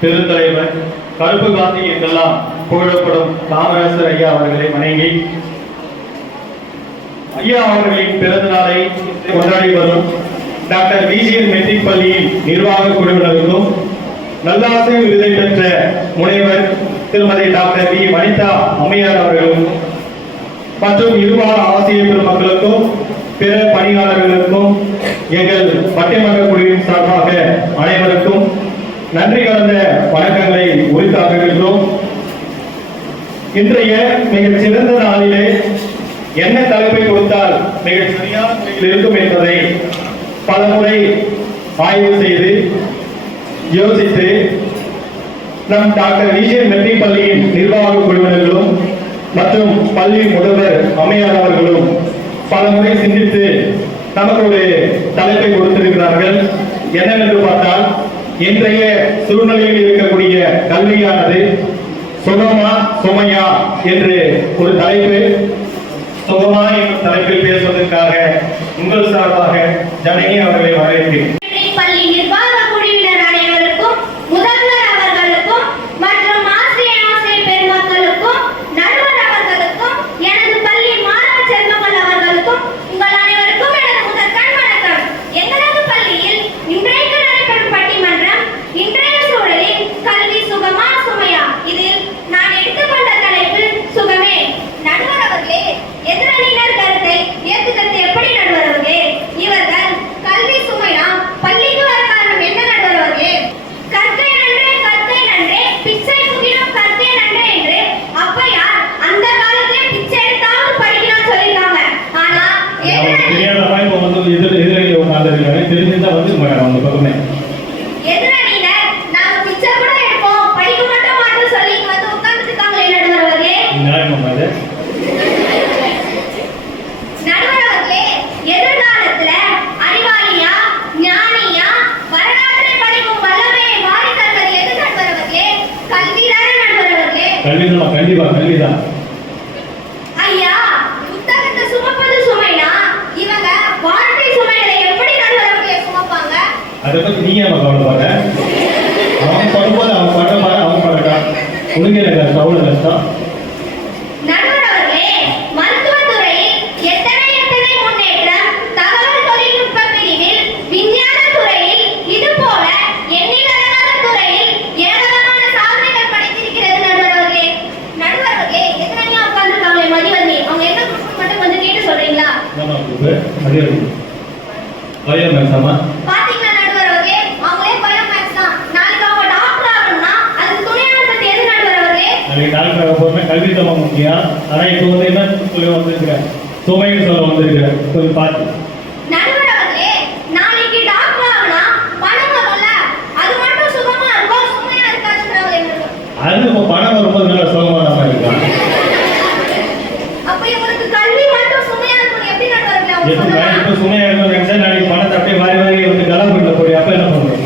பெருந்தலைவர் கருப்பு காந்தி என்றெல்லாம் புகழப்படும் காமராசர் ஐயா அவர்களை வணங்கி ஐயா அவர்களின் பிறந்த நாளை கொண்டாடி வரும் டாக்டர் விஜிஎன் மெட்ரிக் பள்ளியின் நிர்வாக குழுவினருக்கும் நல்லாசை விருதை பெற்ற முனைவர் திருமதி டாக்டர் வி வனிதா அம்மையார் அவர்களும் மற்றும் இருபால ஆசிரியர் பெருமக்களுக்கும் பிற பணியாளர்களுக்கும் எங்கள் பட்டிமன்ற குழுவின் சார்பாக அனைவருக்கும் நன்றி கலந்த வணக்கங்களை உரித்தாக்குகின்றோம். இன்றைய மிகச் சிறந்த நாளிலே என்ன தலைப்பை கொடுத்தால் மிகச் சரியான முறையில் இருக்கும் என்பதை பலமுறை ஆய்வு செய்து யோசித்து நம் டாக்டர் விஜிஎன் மெட்ரிக் பள்ளியின் நிர்வாக குழுவினர்களும் மற்றும் பள்ளி முதல்வர் அம்மையார் அவர்களும் பலமுறை சிந்தித்து நமக்கு ஒரு தலைப்பை கொடுத்திருக்கிறார்கள். என்னவென்று பார்த்தால், இன்றைய சூழ்நிலையில் இருக்கக்கூடிய கல்வியானது சுகமா சுமையா என்று ஒரு தலைப்பு. சுகமா என்ற தலைப்பில் பேசுவதற்காக உங்கள் சார்பாக ஜனகி அவர்களை வரவேற்கிறேன். பள்ளி நிர்வாக குழுவினர் அனைவருக்கும், முதல்வர் அவர்களுக்கும் மற்றும் ஆசிரியர் பெருமக்களுக்கும், நடுவர் அவர்களுக்கும், எனது பள்ளி மாணவ செல்வங்கள் அவர்களுக்கும் உங்கள் அனைவருக்கும் எனது முதற்கண் வணக்கம். எங்களது பள்ளியில் இன்றைக்கு நடைபெறும் பட்டிமன்றம் இன்றைய சூழலில் கல்வி சுகமா சுமையா. இதில் நான் எடுத்துக்கொண்ட தலைப்பு சுகமே. நடுவர் அவர்களே, எதிரணியினர் கருத்தை ஏற்றுக்கத்தை எப்படி நடுவர் அவர்களே? இவர்கள் கல்வி சுமையா, பள்ளிக்கு வர காரணம் என்ன நடுவர் அவர்களே? கற்கை நன்றே கற்கை நன்றே பிச்சை புகினும் கற்கை நன்றே என்று ஔவையார் அந்த காலத்திலே பிச்சை எடுத்தாவது படிக்கணும்னு சொல்லிருக்காங்க. ஆனா எதிரணியினர் நாங்க பிச்சை கூட எடுப்போம், படிக்க மட்டும் மாட்டோம் சொல்லி வந்து உட்கார்ந்துட்டு இருக்காங்களே நடுவர் அவர்களே. நடுவர் அவர்களே, எதிர்காலத்துல அறிவாளியா ஞானியா வரலாற்றை படிக்கும் வல்லமையை வாரி தருவது எது நடுவர் அவர்களே? கல்விதானே நடுவர் அவர்களே. கண்டிப்பா கல்விதான். ஐயா, புத்தகத்தை சுமப்பது சுமைனா இவங்க வாழ்க்கை சுமைகளை எப்படி நடுவர் அவர்களே சுமப்பாங்க? அதை பத்தி நீங்க கவலைப்பாங்க. அவன் படும்போது அவன் படுற அவன் படட்டா உனக்கு எனக்கு அவ்வளவு கஷ்டம். நடுவர் அவர்களே, மருத்துவத்துறையில் எத்தனை முன்னேற்றம், தகவல் தொழில்நுட்ப பிரிவில், விஞ்ஞான துறையில், இது போல எண்ணிலடங்காத துறையில் ஏராளமான சாதனைகள் படைத்திருக்கிறது நடுவர் அவர்களே. நடுவர் அவர்களே, எத்தனையா உட்கார்ந்துருக்காங்களே மதிவதி, அவங்க என்ன குரூப் மட்டும் கொஞ்சம் கேட்டு சொல்றீங்களா? பாத்தீங்களா நடுவர் அவர்களே, அவங்களே பயோமேக்ஸ் தான். நாளைக்கு அவங்க டாக்டர் ஆகணும்னா அதுக்கு துணையான பத்தி எது நடுவர் அவர்களே? டாக்டர் போறமே கல்வி தான் முக்கியம். ஆனா இப்போ வந்து என்ன சொல்லி வந்திருக்கிறேன், சுமைன்னு சொல்ல வந்திருக்கிறேன். கொஞ்சம் பார்த்து நடுவர் அவர்களே, நாளைக்கு டாக்டர் ஆகணும்னா பணம் வரும்ல, அது மட்டும் சுகமா இருக்கும் சுமையா இருக்காதுன்றாங்க. அது இப்போ பணம் வரும்போது நல்லா சுகமா தான் இருக்கான். அப்ப இவங்களுக்கு கல்வி மட்டும் சுமையா இருக்கும் எப்படி நடுவர் அவர்களே? இப்போ சுமையா இருக்கும் நினைச்சா நாளைக்கு பணத்தை அப்படியே வாரி வாரி வந்து கலாபுரில போய் அப்ப என்ன பண்ணுவோம்?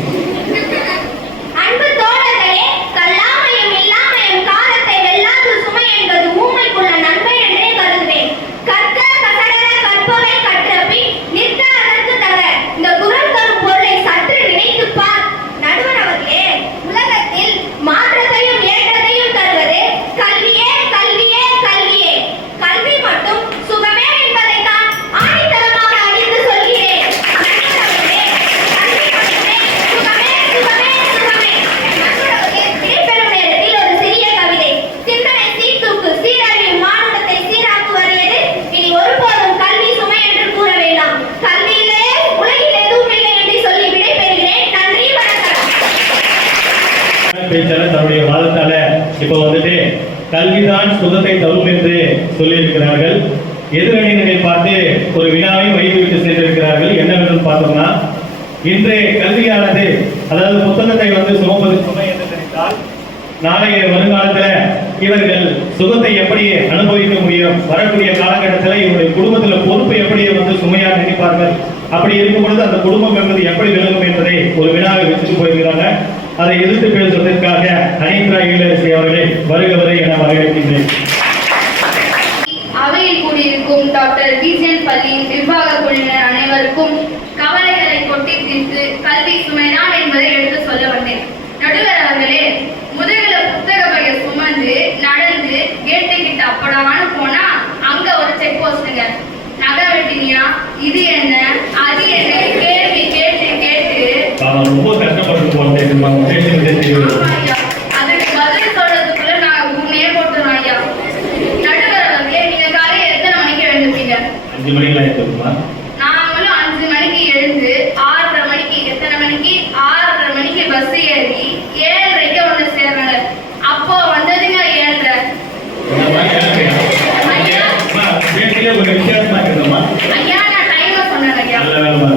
அன்பு தோழர்களே, கல்லாமையும் இல்லாமையும் காலத்தை வெல்லாது சுமை என்பது ஊமைக்குள்ள நன்மை என்றே கருதுவேன். கற்க கசடர கற்பவை கற்ற பின் நிற்க அதற்கு தர. இந்த குரல் தரும் பொருளை சற்று நினைத்துப் பார். நடுவர் அவர்களே, உலகத்தில் மாற்றத்தையும் ஏற்றத்தையும் தருவது கல்வியே கல்வியே கல்வியே. கல்வி மட்டும் சுகமே என்பதை தான் ஆணித்தரமாக அறிந்து சொல்கிறேன். நடுவர் அவர்களே, கல்வி மட்டுமே சுகமே சுகமே சுகமே. நடுவர் அவர்களே, விடைபெறும் நேரத்தில் ஒரு சிறிய கவிதை. சிந்தனை சீர்தூக்கு சீரழிவு மானுடத்தை சீராக்குவது எது? இனி ஒருபோதும் கல்வி சுமை என்று கூற வேண்டாம். கல்வி இல்லையே உலகில் எதுவும் இல்லை என்று சொல்லி விடைபெறுகிறேன். நன்றி, வணக்கம். பேச்சாளர் தன்னுடைய வாதத்தால இப்ப வந்துட்டு கல்விதான் சுகத்தை தரும் என்று சொல்லியிருக்கிறார்கள். எதிரணியினரை பார்த்து ஒரு வினாவையும் வைத்துவிட்டு சென்றிருக்கிறார்கள். என்னவென்று பார்த்தோம்னா, இன்றைய கல்வியானது, அதாவது புத்தகத்தை வந்து சுமப்பது சுமை என்று நினைத்தால் நாளைய வருங்காலத்துல இவர்கள் சுகத்தை எப்படி அனுபவிக்க முடியும்? வரக்கூடிய காலகட்டத்தில் இவருடைய குடும்பத்துல பொறுப்பு எப்படி வந்து சுமையாக நினைப்பார்கள்? அப்படி இருக்கும் பொழுது அந்த குடும்பம் என்பது எப்படி விளங்கும் என்பதை ஒரு வினாவை வச்சுட்டு போயிருக்கிறாங்க. அதை எதிர்த்து பேசுவதற்காக அனித்ரா இல்லரசி அவர்களை வருக வரை என வரவேற்கின்றேன். அவையில் கூடியிருக்கும் டாக்டர் விஜிஎன் பள்ளியின் நிர்வாக குழுவினர் அனைவருக்கும் கவலைகளை கொட்டி தீர்த்து கல்வி சுமைதான் என்பதை எடுத்து சொல்ல வந்தேன். நடுவர் அவர்களே,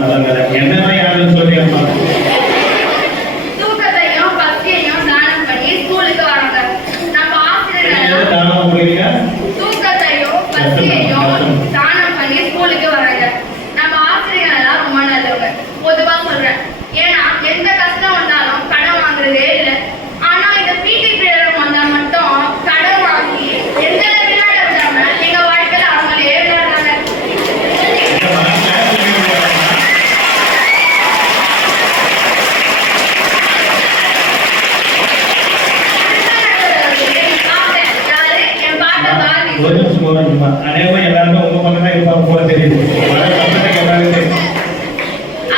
நல்ல என்ன யாருன்னு சொல்லியிருப்பா? தூக்கத்தையும் பசியையும் தானம் பண்ணி ஸ்கூலுக்கு வராங்க. நம்ம ஆசிரியர்கள் தானம் பண்ணுறீங்க? தூக்கத்தையும் பசியையும் தானம் பண்ணி ஸ்கூலுக்கு வராங்க. நம்ம ஆசிரியர்கள் எல்லாம் ரொம்ப நல்லவங்க. பொதுவா சொல்றேன். ஏன்னா எந்த கஷ்டம் வந்தாலும் கடன் வாங்குறதே இல்லை. ஆனா இந்த பிடி பீரியட் வந்தா மட்டும் கடன் வாங்கி எந்த விளையாட விடாம எங்க வாழ்க்கையில அவங்களே விளையாடுறாங்க. என் பாட்டை பாதி அநேகமா எல்லாருமே உங்க பக்கம் தான் இருப்பாங்க போல தெரியுது.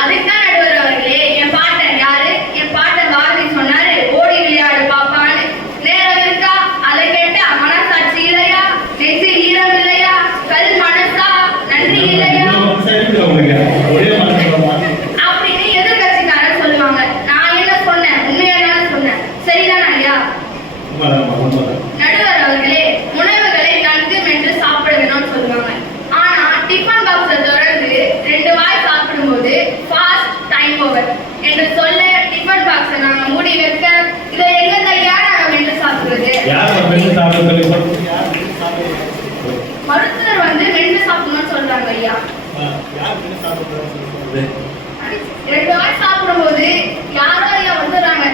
அதுதான் நடுவர் அவர்களே, என் பாட்டன் யாரு? என் பாட்டன் பாரதி சொன்னாரு, ஓடி விளையாடு பாப்பான்னு. நேரம் இருக்கா? அதை கேட்ட மனசாட்சி இல்லையா? நெஞ்சு ஈரம் இல்லையா? கல் மனசா நன்றி இல்லையா? அப்படின்னு எதிர்கட்சிக்காரர் சொல்லுவாங்க. நான் என்ன சொன்னேன்? உண்மையான சொன்னேன். சரிதான் ஐயா? நடுவர் அவர்களே, உணவுகளை நன்கு மென்று சாப்பிட வேணும்னு சொல்லுவாங்க. ஆனா டிஃபன் பாக்ஸை தொடர்ந்து 2 வாய் சாப்பிடும்போது ஃபாஸ்ட் டைம் ஓவர் என்று சொல்ல டிஃபன் பாக்ஸை நாங்க மூடி வைக்க இதை எங்க கையா நாங்க மென்று சாப்பிடுறது? மருத்துவர் வந்து மென்று சாப்பிடணும்னு சொல்றாங்க ஐயா. 2 வாய் சாப்பிடும்போது யாரோ ஐயா வந்துடுறாங்க.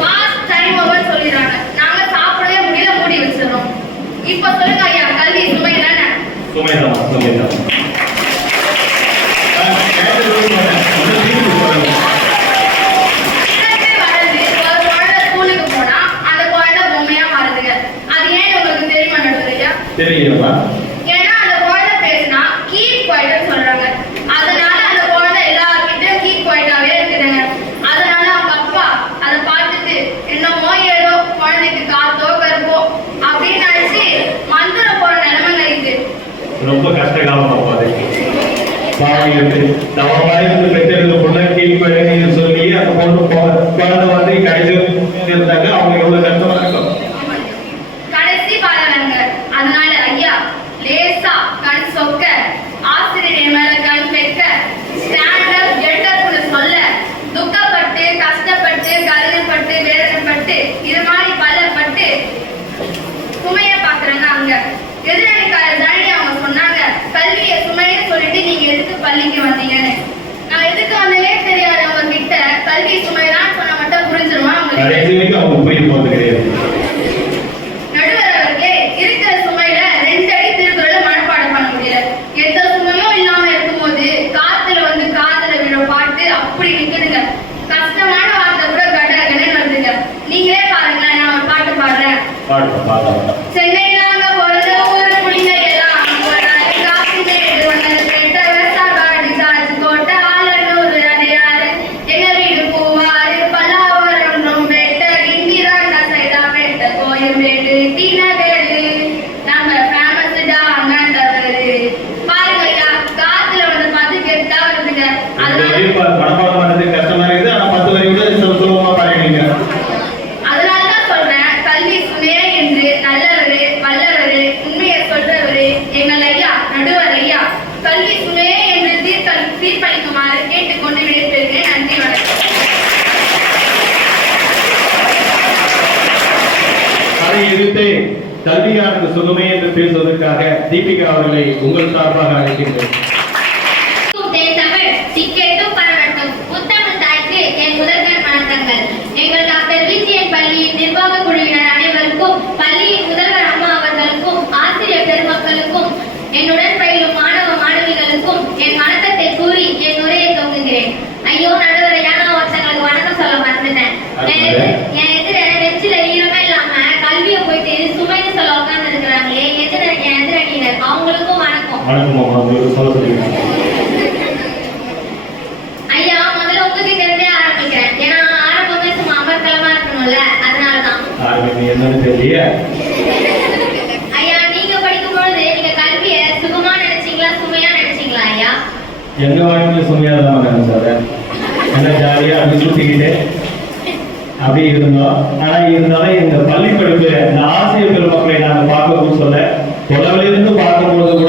ஃபாஸ்ட் டைம் ஓவர் சொல்லிடுறாங்க. நாங்க சாப்பிடவே முடியல, மூடி வச்சிடறோம். இப்ப சொல்லுங்க ஐயா, கல்வி சுமை தானே? இதற்கு வளர்ந்து ஒரு குழந்தை ஸ்கூலுக்கு போனா அந்த குழந்தை பொம்மையா மாறுதுங்க. அது ஏன் உங்களுக்கு தெரியுமா நடுவர் ஐயா? ஏன்னா அந்த குழந்தை பேசினா கீப் குவைட்னு சொல்றாங்க. அதனால அந்த குழந்தை எல்லார்கிட்டயும் கீப் குவைட்டாவே இருக்குதுங்க. அதனால அவங்க அப்பா அதை பார்த்துட்டு என்னமோ ஏதோ குழந்தைக்கு காத்தோ கருப்போ அப்படின்னு நினைச்சு மந்திர போற நிலைமைங்க இது. ரொம்ப கஷ்ட காலம் பெற்றெடுத்த பொண்ணை கீழ்படி சொல்லி அந்த பொண்ணு குழந்தை வந்து கடைசி இருந்தாங்க. அவங்க எவ்வளவு கஷ்டமா இருக்கும். கடைசி பாருங்க. அதனால ஐயா லேசா கண் சொக்க, ஆசிரியர் மேல கண் வைக்க, ஸ்டாண்ட் அப் கெட் அப்னு சொல்ல, துக்கப்பட்டு கஷ்டப்பட்டு கருணைப்பட்டு வேதனைப்பட்டு இது மாதிரி பலப்பட்டு சுமைய பாக்குறாங்க. அங்க எதிரணிக்கார ஜனனி அவங்க சொன்னாங்க, கல்வியை சுமையை சொல்லிட்டு நீங்க எதுக்கு பள்ளிக்கு வந்தீங்கன்னு. நான் எதுக்கு வந்தேனே தெரியாது அவங்க கிட்ட. கல்வி சுமைதான் சொன்ன மட்டும் புரிஞ்சிருமா உங்களுக்கு? நடுவர் அவர்களே, இருக்கிற சுமையில 2 அடி திருக்குறளை மனப்பாடம் பண்ண முடியல. எந்த சுமையும் இல்லாம இருக்கும்போது காத்துல வந்து காதுல விழ பாட்டு அப்படி நிக்குதுங்க. கஷ்டமான வார்த்தை கூட கடகன்னு வருதுங்க. நீங்களே பாருங்களேன், நான் ஒரு பாட்டு பாடுறேன். சென்னையில அங்க பிறந்த ஊரு புள்ளிங்க எல்லாம் காசு மேடு வந்தது பெட்ட விவசாய சார்ஜ் கோட்டை ஆலன்னூர் அடையாறு எங்க வீடு பூவாறு பல்லாவரம் ரொம்பேட்ட இந்திராண்டா சைடா பேட்ட கோயம்பேடு டீனகேடு நம்ம ஃபேமஸ்டா அங்காண்டவரு. பாருங்க ஐயா, காத்துல வந்து 10 கெட்டா வருதுங்க. கஷ்டமா இருக்குது. ஆனா 10 வரை கூட சுலபமா பாருங்க. அதனாலதான் சொல்றேன், கல்வி சுமையே என்று நல்லவரு வல்லவரு உண்மையை சொல்றவரு எங்கள் ஐயா நடுவர் ஐயா கல்வி சுமையே என்று தீர்ப்பளிக்குமாறு கேட்டுக்கொண்டு விடைபெறுகிறேன். நன்றி, வணக்கம். அதை எதிர்த்து கல்வியானது சுகமே என்று பேசுவதற்காக தீபிகா அவர்களை உங்கள் சார்பாக அழைக்கின்றேன். தமிழ் டிக்கெட்டும் பரவட்டும். முத்தமிழ் தாய்க்கு என் முதல்வர் வணக்கங்கள். எங்கள் டாக்டர் விஜயன் பள்ளியின் நிர்வாக குழுவினர் அனைவருக்கும், பள்ளியின் முதல்வர் அம்மா அவர்களுக்கும், ஆசிரியர் பெருமக்களுக்கும், என்னுடன் பயிலும் மாணவ மாணவிகளுக்கும் என் வணக்கத்தை கூறி என் உரையை துவங்குகிறேன். ஐயோ நடுவரையா, நான் ஒருத்தங்களுக்கு வணக்கம் சொல்ல மறந்துட்டேன். என் எதிர நெச்சில ஈரமே இல்லாம கல்வியை போயிட்டு சுமைன்னு சொல்ல உட்கார்ந்து இருக்கிறாங்களே என் எதிரணியினர், அவங்களுக்கும் வணக்கம். ஐயா, முதல்ல உங்ககிட்ட இருந்தே ஆரம்பிக்கிறேன். ஏன்னா ஆரம்பமே சும்மா அமர்க்கலமா இருக்கணும்ல, அதனாலதான். ஐயா, நீங்க படிக்கும் பொழுது நீங்க கல்வியை சுகமா நினைச்சீங்களா சுமையா நினைச்சீங்களா ஐயா? எங்க வாழ்க்கையில சுமையா தான் நினைச்சாரு. என்ன ஜாலியா அப்படி சுத்திக்கிட்டு அப்படி இருந்தோம். ஆனா இருந்தாலும் இந்த பள்ளி படிப்பு இந்த ஆசிரியர் பெருமக்களை நாங்க பார்க்கணும்னு சொல்ல தொலைவிலிருந்து பார்க்கும்போது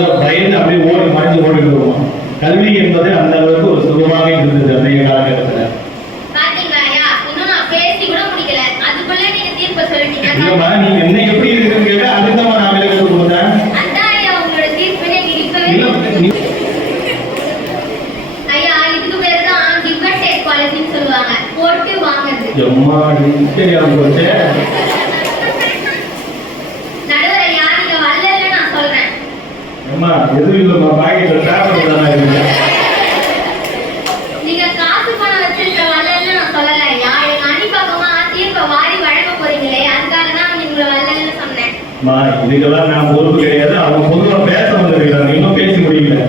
எம்மா தெரியாம போச்சே. நடுவர் ஐயா, நீங்க வரலன்னு நான் சொல்றேன். அம்மா எதுவும் இல்லைம்மா, பாக்கெட்ல பேப்பர் தானே இருக்கு. நீங்க காசு பணம் வச்சிருக்க வரலன்னு நான் சொல்லல ஐயா. எங்க அணி பக்கமா தீர்ப்பை வாரி வழங்க போறீங்களே, அதுக்காக தான் உங்களை வரலன்னு சொன்னேன். அம்மா இதுக்கெல்லாம் நான் பொறுப்பு கிடையாது. அவங்க பொதுவா பேச வந்திருக்கிறாங்க, இன்னும் பேசி முடியல.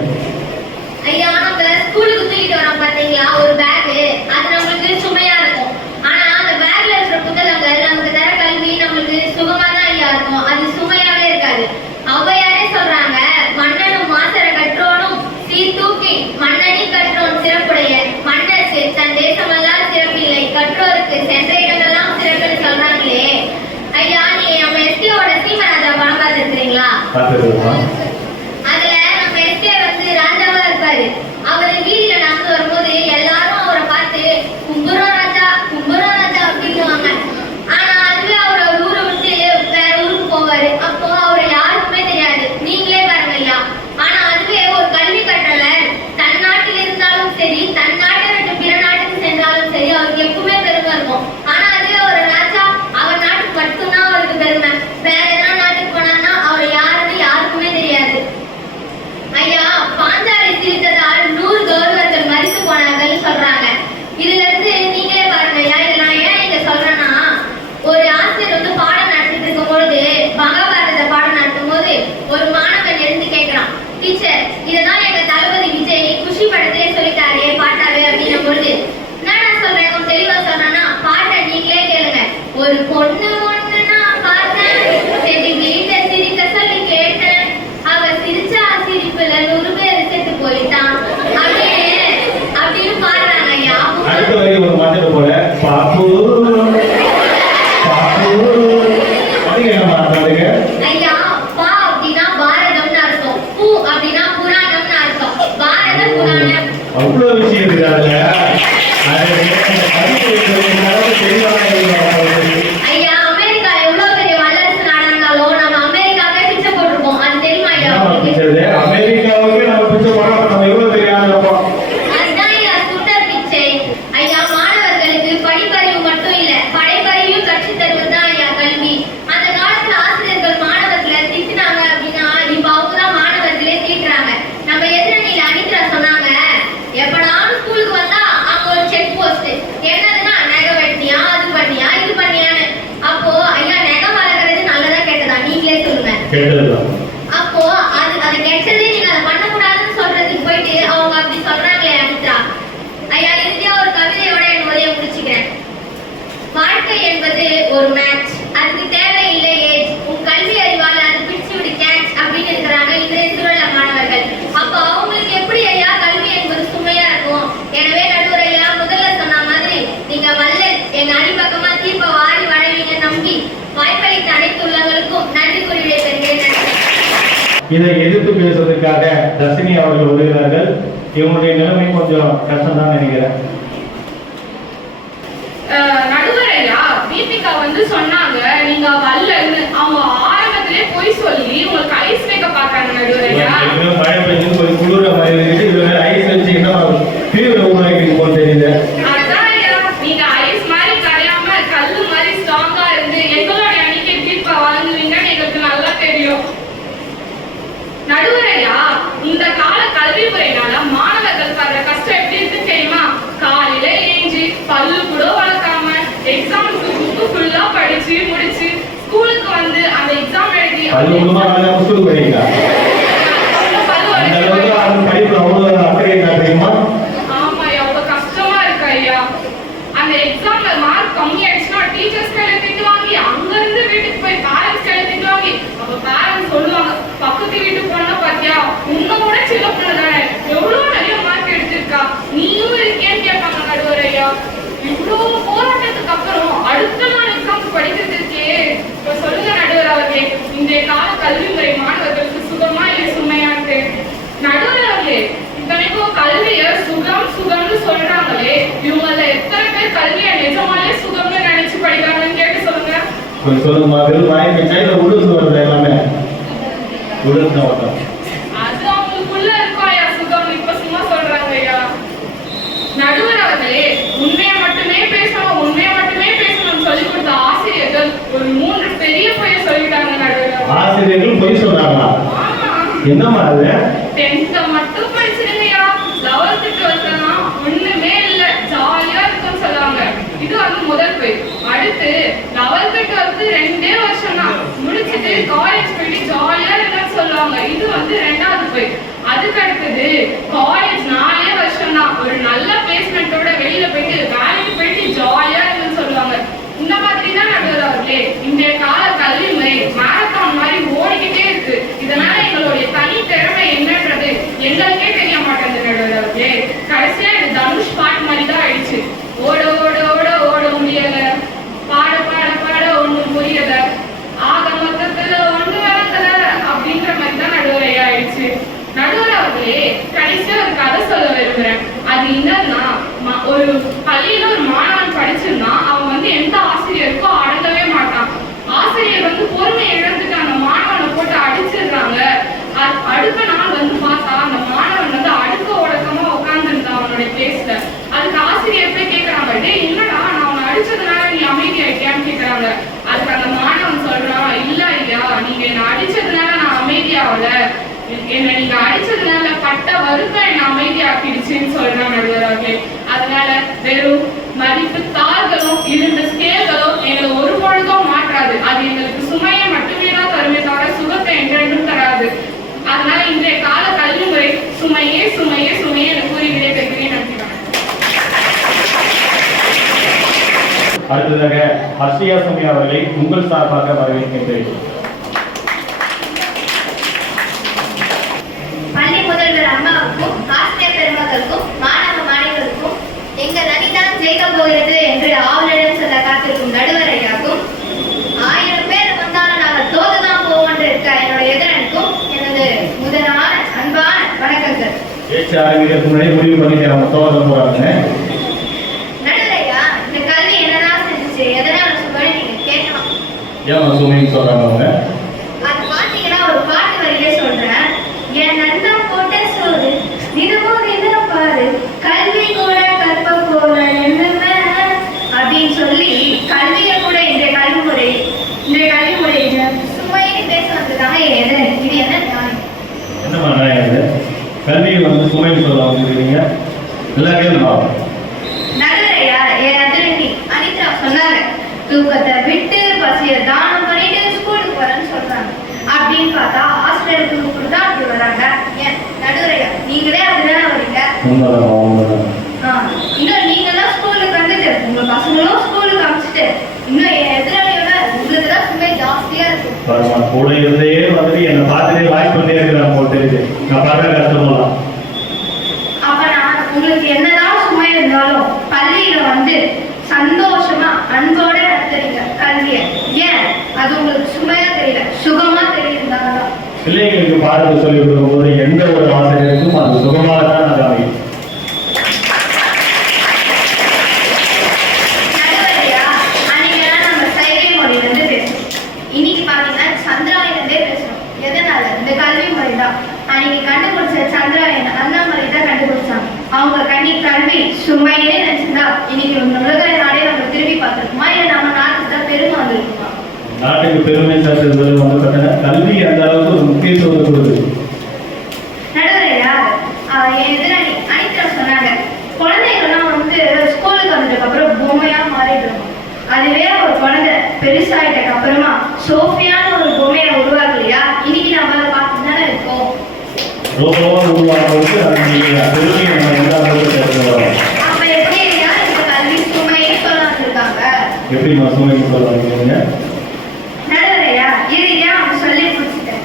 ஐயா, நம்ம ஸ்கூலுக்கு தூக்கிட்டு வரோம் பாத்தீங்களா ஒரு பேக், அது நம்மளுக்கு சுமையா இருக்கும். ஆனா அந்த பேக்ல இருக்கிற புத்தகங்கள் நமக்கு தர கல்வி நம்மளுக்கு சுகமா தான் ஐயா இருக்கும், அது சுமையாவே இருக்காது. ஔவையாரே சொல்றாங்க, மன்னனும் மாசர கற்றோனும் தூக்கி மன்னனி கற்றோன் சிறப்புடைய மன்னருக்கு தன் தேசமெல்லாம் சிறப்பில்லை, கற்றோருக்கு சென்ற இடங்கள்லாம் சிறப்புன்னு சொல்றாங்களே. ஐயா, நீ நம்ம எஸ்கேவோட சீமராஜா படம் பார்த்துருக்கீங்களா? அதுல நம்ம எஸ்கே வந்து ராஜாவா இருப்பாரு. அவர் வீதியில நடந்து வரும்போது எல்லாரும் அவரை பார்த்து கும்புறோம் ராஜா அப்படின்னுவாங்க. ஆனா அதுவே அவர் ஊரை விட்டு வேற ஊருக்கு போவாரு. அப்போ அவரை யாருக்குமே தெரியாது. நீங்களே பாருங்க ஐயா. ஆனா அதுவே ஒரு கல்வி கற்றவர் தன் நாட்டில் இருந்தாலும் சரி, தன் நாட்டை விட்டு பிற நாட்டுக்கு சென்றாலும் சரி, அவருக்கு எப்பவுமே பெருமை இருக்கும். ஆனா அதுவே ஒரு ராஜா, அவர் நாட்டுக்கு மட்டும்தான் அவருக்கு பெருமை. வேற எதனா நாட்டுக்கு போனான்னா அவர் யாருன்னு யாருக்குமே தெரியாது. ஐயா, பாஞ்சாலி சிரித்ததால் 100 கௌரவர்கள் மரித்து போனார்கள் சொல்றாங்க. இதுல இருந்து நீங்களே பாருங்க ஐயா. இதை நான் ஏன் இங்க சொல்றேன்னா, ஒரு ஆசிரியர் வந்து பாடம் நடத்திட்டு இருக்கும் பொழுது, மகாபாரத பாடம் நடத்தும் போது ஒரு மாணவன் எழுந்து கேட்கிறான், டீச்சர் இதெல்லாம் எங்க தளபதி விஜய் குஷி படத்திலே சொல்லிட்டாரே பாட்டாவே அப்படின்னும் பொழுது, என்னடா சொல்றேன் கொஞ்சம் தெளிவா சொல்றேன்னா, பாட்டை நீங்களே கேளுங்க. ஒரு பொண்ணு ஒண்ணு நான் பார்த்தேன், சரி வீட்டை சிரிக்க சொல்லி கேட்டேன், அவ சிரிச்சா சிரிப்புல 100 பேர் செத்து போயிட்டான் அப்படின்னு பாடுறாங்க ஐயா. அடுத்த வரை ஒரு மாற்றத்தை போல பாப்பு பாப்பு அதுக்கு என்ன மாட்டாதுங்க ஐயா, பா அப்படின்னா பாரதம்னு அர்த்தம், பூ அப்படின்னா புராணம்னு அர்த்தம். பாரத புராணம் அவ்வளவு விஷயம் இருக்காதுல்ல. ஐயா, அமெரிக்கா எவ்வளவு பெரிய வல்லரசு நாடானாலும் நம்ம அமெரிக்காவே பிச்சை போட்டிருக்கோம், அது தெரியுமா ஐயா உங்களுக்கு? அமெரிக்காவுக்கு நம்ம பிச்சை போடுறோம், நம்ம எவ்வளவு பெரிய ஆள் இருப்போம். அதுதான் ஐயா சுட்டர் பிச்சை. ஐயா, மாணவர்களுக்கு படிப்பறிவு மட்டும் இல்ல, படைப்பறிவையும் கற்றுத் தருவதுதான் ஐயா கல்வி. அந்த காலத்துல ஆசிரியர்கள் மாணவர்களை திட்டினாங்க அப்படின்னா இப்ப அவங்கதான் மாணவர்களே தீட்டுறாங்க. நம்ம எதிரணியில அனித்ரா சொன்னாங்க, எப்படாலும் ஸ்கூலுக்கு வந்தா அங்க ஒரு செக் போஸ்ட், என்னதுன்னா நகை வெட்டியா, அது பண்ணியா, இது பண்ணியான்னு. அப்போ ஐயா, நகை வளர்க்கறது நல்லதா கெட்டதா நீங்களே சொல்லுங்க. கேட்டதுதான். அப்போ அது கெட்டதே, நீங்க அதை பண்ணக்கூடாதுன்னு சொல்றதுக்கு போயிட்டு அவங்க அப்படி சொல்றாங்களே அனித்ரா. ஐயா, இறுதியா ஒரு கவிதையோட என் உரையை முடிச்சுக்கிறேன். வாழ்க்கை என்பது ஒரு மேட்ச், அதுக்கு தேவையில்லை ஏஜ், உன் கல்வி அறிவால் அது பிடிச்சு விடு கேட்ச் அப்படின்னு இருக்கிறாங்க இன்றைய திருவள்ள மாணவர்கள். அப்போ அவங்களுக்கு எப்படி ஐயா கல்வி என்பது சுமையா இருக்கும்? எனவே நடுவர் ஐயா முதல்ல சொன்ன மாதிரி நீங்க வல்லல் எங்க அணி பக்கமா தீர்ப்பை வாரி வழங்குவீங்க நம்பி வாய்ப்பளித்த அனைத்து உள்ளவங்களுக்கும் நன்றி கூறி விடைபெறுகிறேன். இதை எதிர்த்து பேசுவதற்காக தர்ஷினி அவர்கள் வருகிறார்கள். இவங்களுடைய நிலைமை கொஞ்சம் கஷ்டம் தான் நினைக்கிறேன். நடுவர் ஐயா, தீபிகா வந்து சொன்னாங்க நீங்க வரலன்னு. அவங்க ஆரம்பத்திலே போய் சொல்லி உங்களுக்கு ஐஸ் வைக்க பார்க்கறாங்க நடுவர் ஐயா. மழை பெஞ்சு ஒரு குளிர மாதிரி இருக்கு, இது வேற ஐஸ் வச்சீங்கன்னா தீவிர உருவாக்கி போல தெரியுது. அதான் ஐயா, நீங்க ஐஸ் மாதிரி கரையாம கல்லு மாதிரி ஸ்ட்ராங்கா இருந்து எங்களுடைய அணிக்கு தீர்ப்பா வழங்குவீங்கன்னு எங்களுக்கு நல்லா தெரியும். நடுவர் ஐயா, இந்த கால கல்வி முறையினால மாணவர்கள் படுற கஷ்டம் எப்படி இருக்கு தெரியுமா? காலையில ஏஞ்சி பல்லு கூட வளர்க்காம எக்ஸாமுக்கு புக்கு ஃபுல்லா படிச்சு முடிச்சு ஸ்கூலுக்கு வந்து அந்த எக்ஸாம் எழுதி அது மூலமா நல்லா புத்தகம் படிக்கிறா. பல்லு அந்த அளவுக்கு அந்த படிப்புல அவ்வளவு அக்கறை காட்டுறீங்களா? ஆமா, எவ்வளவு கஷ்டமா இருக்கு ஐயா. அந்த எக்ஸாம்ல மார்க் கம்மி ஆயிடுச்சுன்னா டீச்சர்ஸ் கையில திட்டு வாங்கி, அங்க இருந்து வீட்டுக்கு போய் பேரண்ட்ஸ் கையில திட்டு வாங்கி, அப்ப பேரண்ட்ஸ் சொல்லுவாங்க, பக்கத்து வீட்டுக்கு போனா பாத்தியா உன்னோட சின்ன பொண்ணு தானே, எவ்வளவு நிறைய மார்க் எடுத்திருக்கா, நீயும் இருக்கேன்னு கேட்பாங்க நடுவர் ஐயா. இவ்வளவு போராட்டத்துக்கு அப்புறம் அடுத்த நாள் எக்ஸாம்ஸ் படிக்கிறதுக்கே இப்ப சொல்லுங்க நடுவர் அவர்களே, இன்றைய கால கல்வி முறை மாணவர்களுக்கு சுகமா இல்லை சுமையாட்டு? நடுவர் அவர்களே, இத்தனைக்கும் கல்விய சுகம் சுகம்னு சொல்றாங்களே, இவங்கள எத்தனை பேர் கல்வியை நிஜமாலே சுகம்னு நினைச்சு படிக்கிறாங்கன்னு கேட்டு சொல்லுங்க. கொஞ்சம் சொல்லுங்கம்மா. வெறும் வாய்ப்பு கையில உடுத்து வருது, எல்லாமே உடுத்து வரும். அது அவங்களுக்குள்ள இருக்கும் ஐயா சுகம், இப்ப சும்மா சொல்றாங்க ஐயா. நடுவர் அவர்களே, உண்மையை மட்டுமே பேசணும், உண்மையை மட்டுமே ஆசிரியர்கள் பொய் சொல்றாங்களா? ஆமா. என்னம்மா அது? 10th மட்டும் படிச்சிருங்கயா. 11th 12th எல்லாம் ஒண்ணுமே இல்ல, ஜாலியா இருக்குன்னு சொல்லுவாங்க. இது வந்து முதல் பொய். அடுத்து 11th 12th 2 வருஷம் தான், முடிச்சிட்டு காலேஜ் போயிட்டு ஜாலியா இருக்குன்னு சொல்லுவாங்க. இது வந்து 2வது பொய். அதுக்கு அடுத்தது காலேஜ் 4 வருஷம் தான், ஒரு நல்ல பிளேஸ்மெண்ட்டோட வெளியில போயிட்டு வேலைக்கு போயிட்டு ஜாலியா இருக்குன்னு சொல்லுவாங்க. இந்த மாதிரி தான் நடுவர் அவர்களே இன்றைய கால கல்வி முறை மாரத்தான் மாதிரி ஓடிக்கிட்டே இருக்கு. இதனால எங்களுடைய தனி திறமை என்னன்றது எங்களுக்கே தெரிய மாட்டேங்குது நடுவர் அவர்களே. கடைசியா இது தனுஷ் பாட்டு மாதிரி தான் ஆயிடுச்சு. ஓட ஓட ஓட ஓட முடியல, பாட பாட பாட ஒண்ணும் புரியல, ஆக மொத்தத்துல ஒண்ணு வளர்த்தல அப்படின்ற மாதிரி தான் நடுவரையா ஆயிடுச்சு. நடுவர் அவர்களே கடைசியா ஒரு கதை சொல்ல விரும்புறேன். அது என்னன்னா, ஒரு பள்ளியில ஒரு மாணவன் படிச்சிருந்தா அவன் வந்து எந்த ஆசிரியருக்கோ அடங்கவே மாட்டான். ஆசிரியர் வந்து பொறுமை இழந்துட்டு அந்த மாணவனை போட்டு அடிச்சிடுறாங்க. அடுத்த நாள் வந்து பார்த்தா அந்த மாணவன் வந்து அடுக்க ஒடக்கமா உட்கார்ந்துருந்தான் அவனுடைய பிளேஸ்ல. அதுக்கு ஆசிரியர் போய் கேட்கறாங்க, டே என்னடா நான் அவனை அடிச்சதுனால நீ அமைதி ஆயிட்டியான்னு கேட்கறாங்க. அதுக்கு அந்த மாணவன் சொல்றான், இல்ல ஐயா, நீங்க என்ன அடிச்சதுனால நான் அமைதியாகல, என்ன நீங்க அடிச்சதுனால பட்ட வருத்தம் என்ன அமைதியாக்கிடுச்சுன்னு சொல்றான் நடுவராகவே. அதனால வெறும் மதிப்பு தாள்களும் 2 ஸ்கேல்களும் எங்களை ஒரு பொழுதும் மாற்றாது. அது எங்களுக்கு சுமையை மட்டுமே தான் தருமே தவிர சுகத்தை என்றென்றும் தராது. அதனால இன்றைய கால கல்வி முறை சுமையே சுமையே சுமையே என்று கூறி விடைபெறுகிறேன். நன்றி. அடுத்ததாக ஹர்ஷியா சுமி அவர்களை உங்கள் சார்பாக வரவேற்கின்றேன். பள்ளி முதல்வர் அம்மாவுக்கும் ஆசிரியர் பெருமக்களுக்கும் மாணவ மாணவர்களுக்கும் எங்கள் அணிதான் ஜெயிக்க போகிறது என்று ஆவலுடன் சொல்ல காத்திருக்கும் நடுவர் ஐயாக்கும், 1000 பேர் வந்தாலும் நாங்கள் தோதுதான் போவோம் என்று இருக்க என்னுடைய எதிரனுக்கும் எனது முதலான அன்பான வணக்கங்கள். பேச்சு ஆரம்பிக்கிறதுக்கு முன்னாடி முடிவு பண்ணிட்டு அவங்க தோத போறாங்க. நடுவர் ஐயா, இந்த கல்வி என்னதான் செஞ்சுச்சு, எதனால சொல்லி நீங்க கேட்கலாம். ஏன் சுமைன்னு சொல்றாங்க அவங்க? அது பாத்தீங்கன்னா ஒரு பாட்டு வரியிலே சொல்றேன், என் நண்பன் போட்ட சோறு இதுவும் இதுவும் பாரு, கல்வி கூட கற்ப போல என்னென்ன அப்படின்னு சொல்லி கல்வியை கூட இன்றைய கல்விமுறை சும்மையே பேச வந்திருக்காங்க. இது என்ன நியாயம்? என்னம்மா நியாயம்? கல்வியை வந்து சுமைன்னு சொல்ல வந்துருக்கீங்க, எல்லாரையும் நடுவரையா என் அதிரண்டி அனிதா சொன்னாங்க, தூக்கத்தை விட்டு பசியை தானம் பண்ணிட்டு ஸ்கூலுக்கு வரேன்னு சொல்றாங்க. அப்படின்னு பார்த்தா ஆசிரியர்களுக்கு கொடுத்தா அப்படி வராங்க. ஏன் நடுவரையா நீங்களே அப்படிதானே வரீங்க? இன்னும் நீங்க தான் ஸ்கூலுக்கு வந்துட்டு உங்க பசங்களும் ஸ்கூலுக்கு அனுப்பிச்சிட்டு இன்னும் என் எதிராளியோட உங்களுக்கு தான் சுமை ஜாஸ்தியா இருக்கும். கூட இருந்தே வந்து என்னை பார்த்துட்டே வாய்ப்பு கொண்டே இருக்கிறாங்க போட்டு இருக்கு. நான் பார்க்க கஷ்டப்படலாம். அப்ப நான் உங்களுக்கு என்னதான் சுமை இருந்தாலும் பள்ளியில வந்து சந்தோஷமா அன்போட நடத்துறீங்க கல்வியை. ஏன் அது உங்களுக்கு சுமையா தெரியல, சுகமா தெரியுதுனால. பிள்ளைங்களுக்கு பாடத்தை சொல்லிக் கொடுக்கும் போது எந்த ஒரு ஆசிரியருக்கும் அது சுகமாக தான் அது அமையும். நடுவரையா அன்னைக்கெல்லாம் நம்ம சைகை மொழியில இருந்து பேசணும். இன்னைக்கு பாத்தீங்கன்னா சந்திராயனே பேசணும். எதனால? இந்த கல்வி முறை தான். அன்னைக்கு கண்டுபிடிச்ச சந்திராயன் அண்ணாமலை தான் கண்டுபிடிச்சாங்க. அவங்க கல்வி சுமையே நினைச்சிருந்தா இன்னைக்கு இந்த உலக நாடே நம்ம திரும்பி பார்த்திருக்குமா, இல்ல நம்ம நாட்டுக்கு தான் பெருமை வந்திருக்குமா? நாட்டுக்கு பெருமை சேர்த்தது வந்து பார்த்தீங்கன்னா கல்வி அந்த அளவுக்கு ஒரு முக்கியத்துவம் கொடுக்குது. நடுவரையா என் எதிராளி அனிதா சொன்னாங்க, குழந்தைகள்லாம் வந்து ஸ்கூலுக்கு வந்ததுக்கு அப்புறம் பொம்மையா மாறிடுறோம். அதுவே ஒரு குழந்தை பெருசாயிட்டதுக்கு அப்புறமா சோஃபியான ஒரு பொம்மையை உருவாக்கலையா, இன்னைக்கு நம்ம அதை பார்த்து தானே இருக்கோம். உருவாக்குறதுக்கு பெருமை நம்ம எந்த அளவுக்கு சேர்த்துக்கிறோம். அப்ப எப்படி இந்த கல்வி சுமையே சொல்ல வந்திருக்காங்க? எப்படி சுமை சொல்லுவாங்க நடுவரையா இதையா அவங்க சொல்லி முடிச்சுட்டேன்.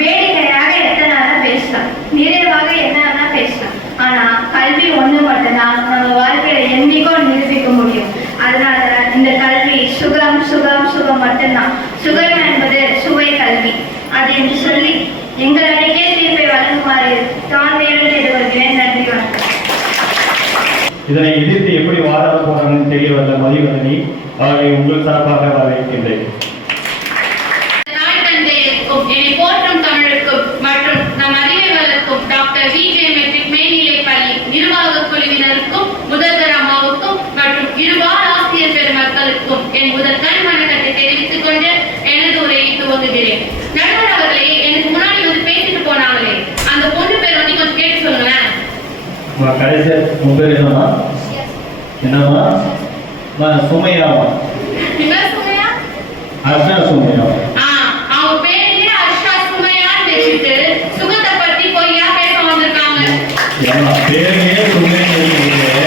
வேடிக்கையாக எத்தனை பேசலாம், நிறைவாக என்ன பேசலாம். ஆனா கல்வி ஒண்ணு மட்டும்தான் நம்ம வாழ்க்கையில என்னைக்கும் நிரூபிக்க முடியும். அதனால இந்த கல்வி சுகம் சுகம் சுகம் மட்டும்தான். சுகம் என்பது சுவை கல்வி அது என்று சொல்லி எங்களிடையே தீர்ப்பை வழங்குமாறு தாழ்மையுடன் கேட்டுக்கொள்கிறேன். நன்றி, வணக்கம். இதனை எதிர்த்து எப்படி வாதாட போறாங்கன்னு தெரிய வந்த மதிவதனி அவர்களை உங்கள் சார்பாக வரவேற்கின்றேன். என்னை போற்றும் தமிழுக்கும் மற்றும் நம் அறிவியலுக்கும் டாக்டர் வி.ஜே. மெட்ரிக் மேல்நிலைப் பள்ளி நிர்வாக குழுவினருக்கும் முதல்வர் அம்மாவுக்கும் மற்றும் இருபால் ஆசிரியர் பெருமக்களுக்கும் என் முதல் வணக்கத்தை தெரிவித்துக் கொண்டு எனது உரையை கடைசி உன் பேர் என்னம்மா? என்னம்மா? சுமையாவா? என்ன சுமையா? அர்ஷா சுமையாவா? அவங்க பேரையே அர்ஷா சுமையான்னு வச்சுட்டு சுகத்தை பத்தி பொய்யா பேச வந்திருக்காங்க. ஏமா பேரையே சுமைன்னு சொல்லிட்டு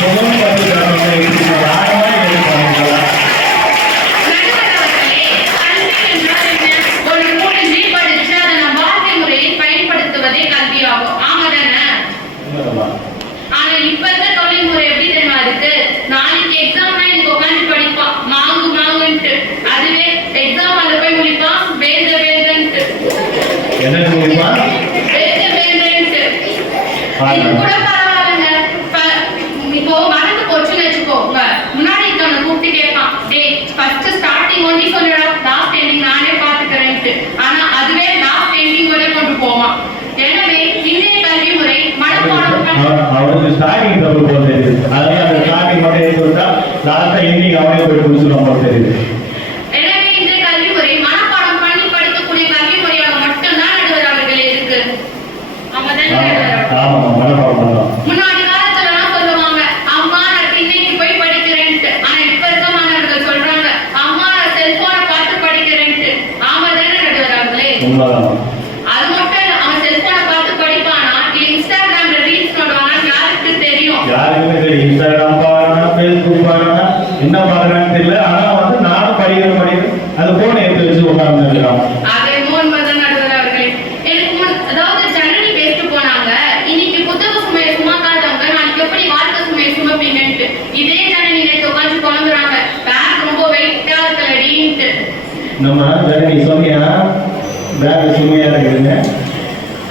சுகம் பத்தி பேசுறவங்க எப்படி ஆழமா எடுப்பாங்களா? நடுவர் அவர்களே, கல்வி என்றால் என்ன? ஒரு நூலின்றி படிச்சு அதை நம் வாழ்க்கை முறையில் பயன்படுத்துவதே கல்வியாகும். ஆமாதானே? உண்மைதாம்மா. ஆனா இப்ப இருக்க தொழில்முறை எப்படி தெரியுமா இருக்கு? நாளைக்கு எக்ஸாம்னா எனக்கு உட்காந்து படிப்பான் மாங்குன்ட்டு, அதுவே எக்ஸாம் அதை போய் முடிப்பான் வேந்தன்ட்டு. என்ன முடியுமா? வேந்தன்ட்டு. இது கூட பரவாயில்லைங்க. இப்போ மறந்து போச்சுன்னு வச்சுக்கோங்க, முன்னாடி இருக்கவனை கூப்பிட்டு கேட்பான், டேய் ஃபர்ஸ்ட் ஸ்டார்டிங் ஒண்டி சொல்லிடா, லாஸ்ட் எண்டிங் நானே பாத்துக்கிறேன்ட்டு. ஆனா அதுவே லாஸ்ட் எண்டிங் வரை கொண்டு போவான். எனவே இன்றைய கல்வி முறை மனப்பாடம் அவனுக்கு ஸ்டார்டிங் தப்பு போல தெரியுது. அதனால அந்த ஸ்டார்டிங் மட்டும் எடுத்து விட்டா லாஸ்டா எண்டிங் அவனே போய் முடிச்சிடும் போல தெரியுது. எனவே இன்றைய கல்வி முறை மனப்பாடம் பண்ணி படிக்கக்கூடிய கல்வி முறையாக மட்டும்தான் நடுவர் அவர்களே இருக்கு. ஆமா மனப்பாடம் பண்ணலாம். முன்னாடி காலத்துல எல்லாம் சொல்லுவாங்க, அம்மா நான் இன்னைக்கு போய் படிக்கிறேன்ட்டு. ஆனா இப்ப இருக்க மாணவர்கள் சொல்றாங்க, அம்மா நான் செல்போனை பார்த்து படிக்கிறேன்ட்டு. ஆமா தானே நடுவர் அவர்களே? உண்மைதான். அது மட்டும் இல்ல, அவன் செல்போனை பார்த்து படிப்பானா இல்ல இன்ஸ்டாகிராம்ல ரீல்ஸ் பண்ணுவானா யாருக்கு தெரியும்? யாருக்குமே தெரியும். இன்ஸ்டாகிராம் பாருனா, ஃபேஸ்புக் பாருனா, என்ன பாக்குறான்னு தெரியல. ஆனா வந்து நானும் படிக்கிறேன். அது போன எடுத்து வச்சு உட்கார்ந்து இருக்கிறான். அதே மோன்மதன் நடுவர் அவர்களே, எனக்கு அதாவது ஜனனி பேசிட்டு போனாங்க, இன்னைக்கு புத்தக சுமையை சுமக்காதவங்க நாளைக்கு எப்படி வாழ்க்கை சுமையை சுமப்பீங்கன்ட்டு. இதே ஜனனி நேற்று உட்காந்து குழம்புறாங்க, பேக் ரொம்ப வெயிட்டா இருக்கலடின்ட்டு. நம்ம ஜனனி சொன்னியா பேக் சுமையா இருக்குதுங்க.